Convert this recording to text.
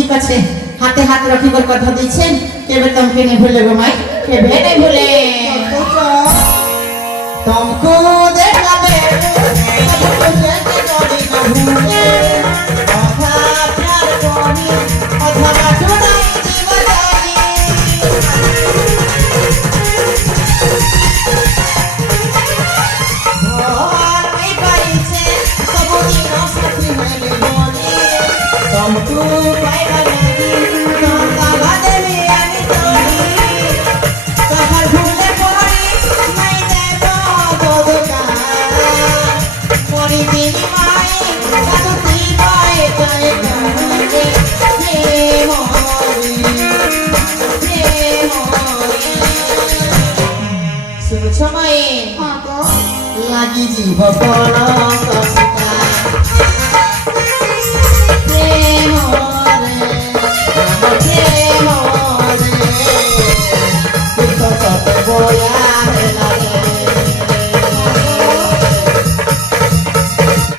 ঠিক আছে হাতে হাত রাখিবার কথা দিয়েছেন কেবে তোমাকে নেই ভুলে গো মাই কেবে নেই ভুলে तुमको देखा lagi jiwa kolong tersuka temore temore kita satu boya